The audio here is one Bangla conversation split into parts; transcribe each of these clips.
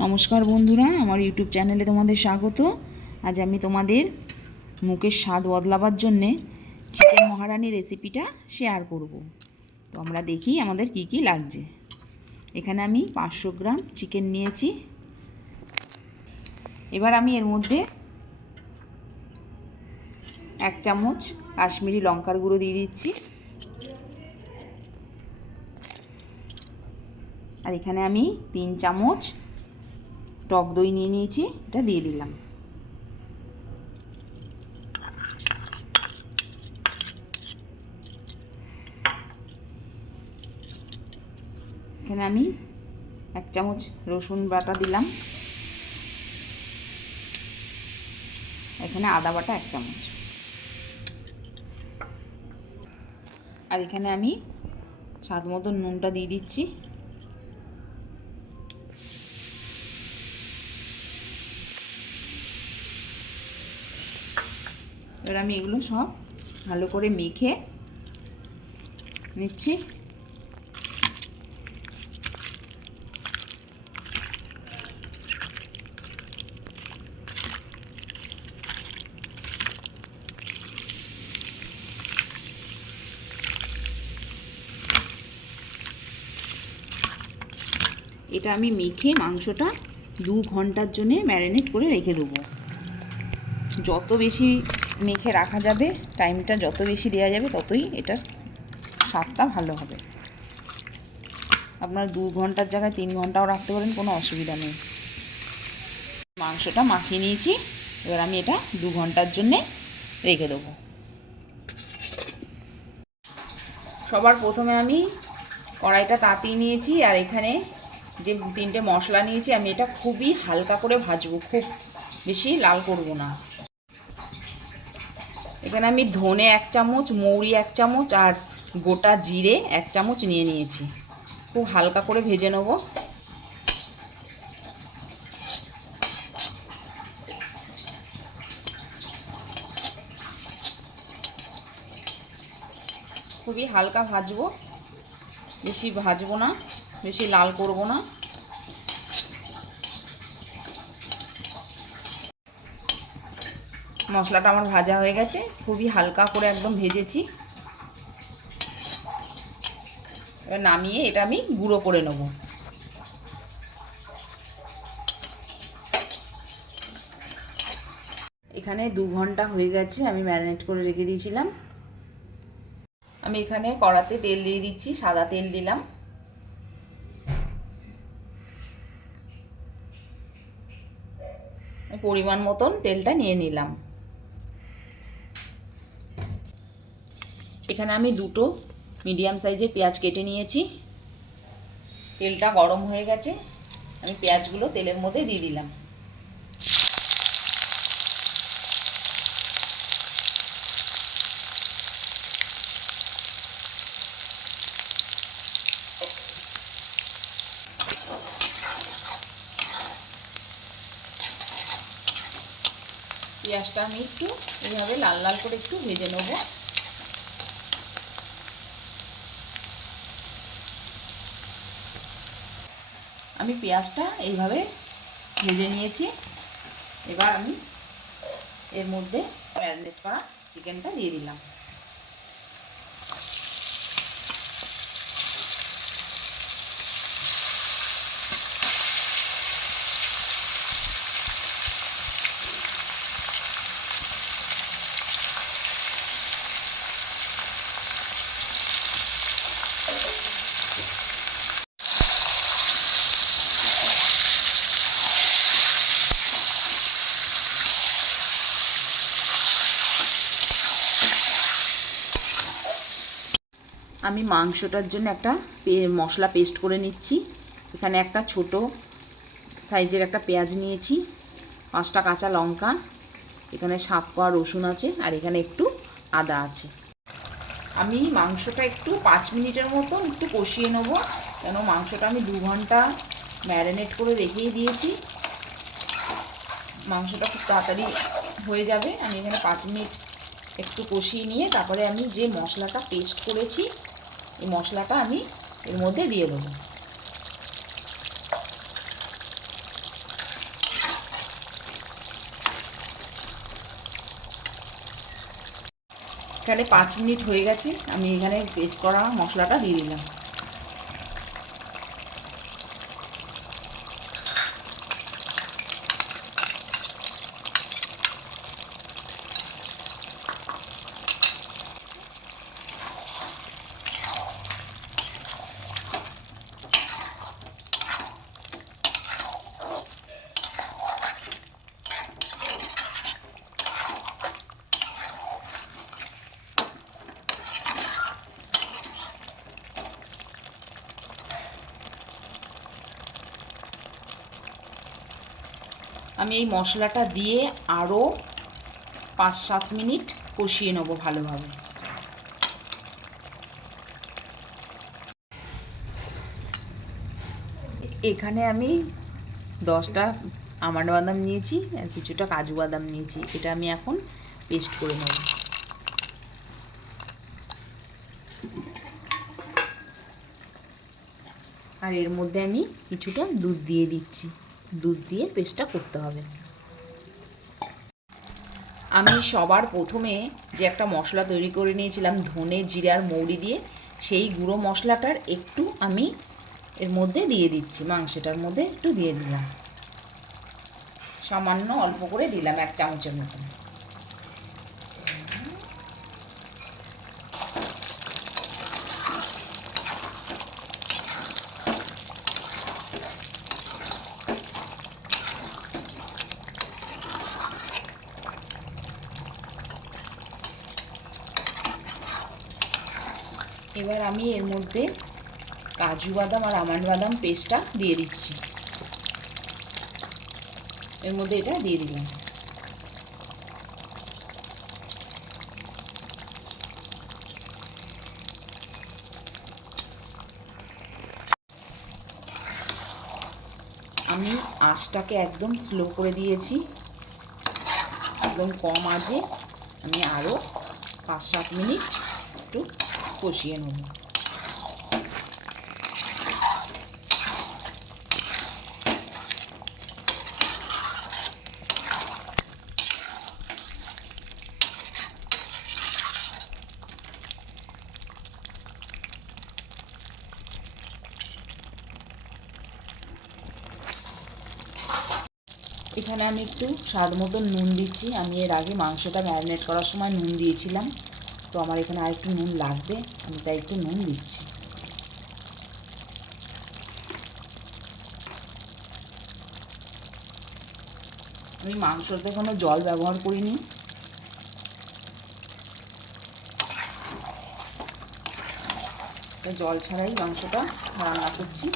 নমস্কার বন্ধুরা, আমার ইউটিউব চ্যানেলে তোমাদের স্বাগত। আজ আমি তোমাদের মুখের স্বাদ বদলাবার জন্যে চিকেন মহারানি রেসিপিটা শেয়ার করব। তো আমরা দেখি আমাদের কি কি লাগছে। এখানে আমি 500 গ্রাম চিকেন নিয়েছি। এবার আমি এর মধ্যে 1 চামচ কাশ্মীরি লঙ্কার গুঁড়ো দিয়ে দিচ্ছি। আর এখানে আমি 3 চামচ টক দই নিয়ে নিয়েছি, এটা দিয়ে দিলাম। এখানে আমি 1 চামচ রসুন বাটা দিলাম। এখানে আদা বাটা 1 চামচ। আর এখানে আমি স্বাদ মতো নুনটা দিয়ে দিচ্ছি। এবার আমি এগুলো সব ভালো করে মেখে নিচ্ছি। এটা আমি মেখে মাংসটা 2 ঘন্টার জন্য ম্যারিনেট করে রেখে দেবো। যত বেশি মেখে রাখা যাবে, টাইমটা যত বেশি দেওয়া যাবে, ততই এটার স্বাদটা ভালো হবে। আপনার 2 ঘন্টার জায়গায় 3 ঘন্টাও রাখতে পারেন, কোনো অসুবিধা নেই। মাংসটা মাখিয়ে নিয়েছি। এবার আমি এটা 2 ঘন্টার জন্যে রেখে দেবো। সবার প্রথমে আমি কড়াইটা তাতিয়ে নিয়েছি। আর এখানে যে 3টে মশলা নিয়েছি, আমি এটা খুবই হালকা করে ভাজবো, খুব বেশি লাল করব না। এখানে আমি ধনে 1 চামচ, মৌরি 1 চামচ আর গোটা জিরে 1 চামচ নিয়ে নিয়েছি। খুব হালকা করে ভেজে নেব। খুবই হালকা ভাজবো, বেশি ভাজবো না, বেশি লাল করব না। মশলাটা আমার ভাজা হয়ে গেছে, খুবই হালকা করে একদম ভেজেছি। এবার নামিয়ে এটা আমি গুঁড়ো করে নেব। এখানে 2 ঘন্টা হয়ে গেছে, আমি ম্যারিনেট করে রেখে দিয়েছিলাম। আমি এখানে কড়াতে তেল দিয়ে দিচ্ছি, সাদা তেল দিলাম। পরিমাণ মতন তেলটা নিয়ে নিলাম। এখানে আমি 2টো মিডিয়াম সাইজের পেঁয়াজ কেটে নিয়েছি। তেলটা গরম হয়ে গেছে, আমি পেঁয়াজগুলো তেলের মধ্যে দিয়ে দিলাম। পেঁয়াজটা আমি একটু এইভাবে লাল লাল করে একটু ভেজে নেব। আমি পেঁয়াজটা এইভাবে ভেজে নিয়েছি। এবার আমি এর মধ্যে ম্যারিনেট করা চিকেনটা দিয়ে দিলাম। আমি মাংসটার জন্য একটা মশলা পেস্ট করে নিচ্ছি। এখানে একটা ছোট সাইজের একটা পেঁয়াজ নিয়েছি, 5টা কাঁচা লঙ্কা, এখানে 7 কোয়া রসুন আছে, আর এখানে একটু আদা আছে। আমি মাংসটা একটু 5 মিনিটের মতো একটু কষিয়ে নেব, কেন মাংসটা আমি 2 ঘন্টা ম্যারিনেট করে রেখেই দিয়েছি। মাংসটা খুব তাড়াতাড়ি হয়ে যাবে। আমি এখানে 5 মিনিট একটু কষিয়ে নিয়ে তারপরে আমি যে মশলাটা পেস্ট করেছি, এই মশলাটা আমি এর মধ্যে দিয়ে দেবো। এখানে 5 মিনিট হয়ে গেছে, আমি এখানে পেস্ট করা মশলাটা দিয়ে দিলাম। আমি এই মশলাটা দিয়ে আরও 5-7 মিনিট কষিয়ে নেবো ভালোভাবে। এখানে আমি 10টা আমন্ড বাদাম নিয়েছি আর কিছুটা কাজু বাদাম নিয়েছি, এটা আমি এখন পেস্ট করে নেব। আর এর মধ্যে আমি কিছুটা দুধ দিয়ে দিচ্ছি, দুধ দিয়ে পেস্টটা করতে হবে। আমি সবার প্রথমে যে একটা মশলা তৈরি করে নিয়েছিলাম ধনে জিরে আর মৌরি দিয়ে, সেই গুঁড়ো মশলাটার একটু আমি এর মধ্যে দিয়ে দিচ্ছি, মাংসটার মধ্যে একটু দিয়ে দিলাম, সামান্য অল্প করে দিলাম, 1 চামচের মতন। এবার আমি এর মধ্যে কাজু বাদাম আর আমন্ড বাদাম পেস্টটা দিয়ে দিচ্ছি, এর মধ্যে এটা দিয়ে দিলাম। আমি আঁচটাকে একদম স্লো করে দিয়েছি, একদম কম আঁচে আমি আরও 5-7 মিনিট একটু কষিয়ে নেব। এখানে আমি একটু স্বাদ মতো নুন দিচ্ছি, আমি এর আগে মাংসটা ম্যারিনেট করার সময় নুন দিয়েছিলাম, তো আমার এখানে আর একটু নুন লাগবে, আমি তাই একটু নুন দিচ্ছি। আমি মাংসতে কোনো জল ব্যবহার করিনি, জল ছাড়াই মাংসটা রান্না করছি।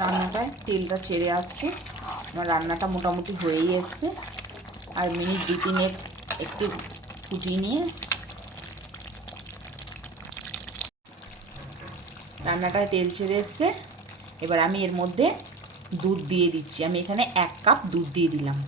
রান্নাটায় তেলটা ছেড়ে আসছে, আমার রান্নাটা মোটামুটি হয়েই এসছে, আর মিনিট 2-3 একটু ফুটিয়ে নিয়ে রান্নাটায় তেল ছেড়ে এসছে। এবার আমি এর মধ্যে দুধ দিয়ে দিচ্ছি, আমি এখানে 1 কাপ দুধ দিয়ে দিলাম।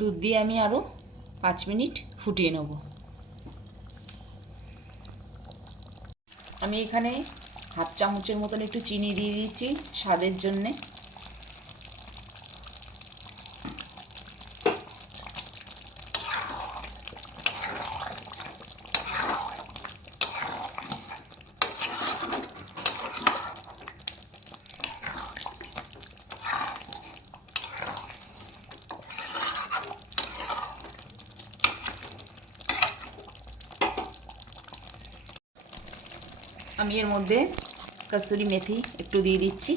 দুধ দিয়ে আমি আরও 5 মিনিট ফুটিয়ে নেব। আমি এখানে 1/2 চামচের মতন একটু চিনি দিয়ে দিচ্ছি স্বাদের জন্যে। আমি এর মধ্যে কসুরি মেথি একটু দিয়ে দিচ্ছি।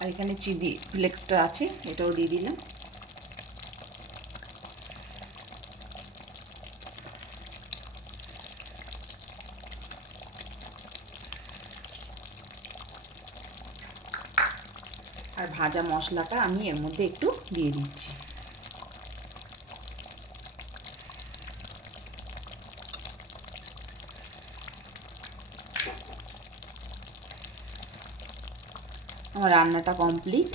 আর এখানে চিলি ফ্লেক্সটা আছে, এটাও দিয়ে দিলাম। আর ভাজা মশলাটা আমি এর মধ্যে একটু দিয়ে দিচ্ছি। আমার রান্নাটা কমপ্লিট।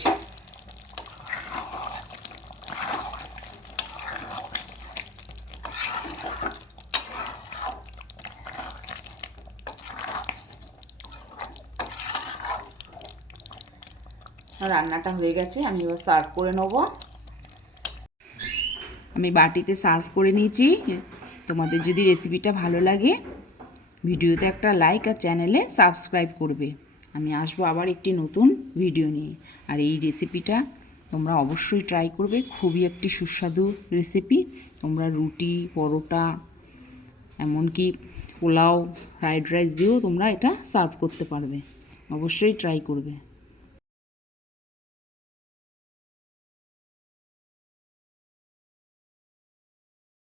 রান্নাটা হয়ে গেছে, আমি এবার সার্ভ করে নেব। আমি বাটিতে সার্ভ করে নিয়েছি। তোমাদের যদি রেসিপিটা ভালো লাগে ভিডিওতে একটা লাইক আর চ্যানেলে সাবস্ক্রাইব করবে। আমি আসবো আবার একটি নতুন ভিডিও নিয়ে। আর এই রেসিপিটা তোমরা অবশ্যই ট্রাই করবে, খুবই একটি সুস্বাদু রেসিপি। তোমরা রুটি, পরোটা, এমনকি পোলাও, ফ্রাইড রাইস দিয়েও তোমরা এটা সার্ভ করতে পারবে। অবশ্যই ট্রাই করবে।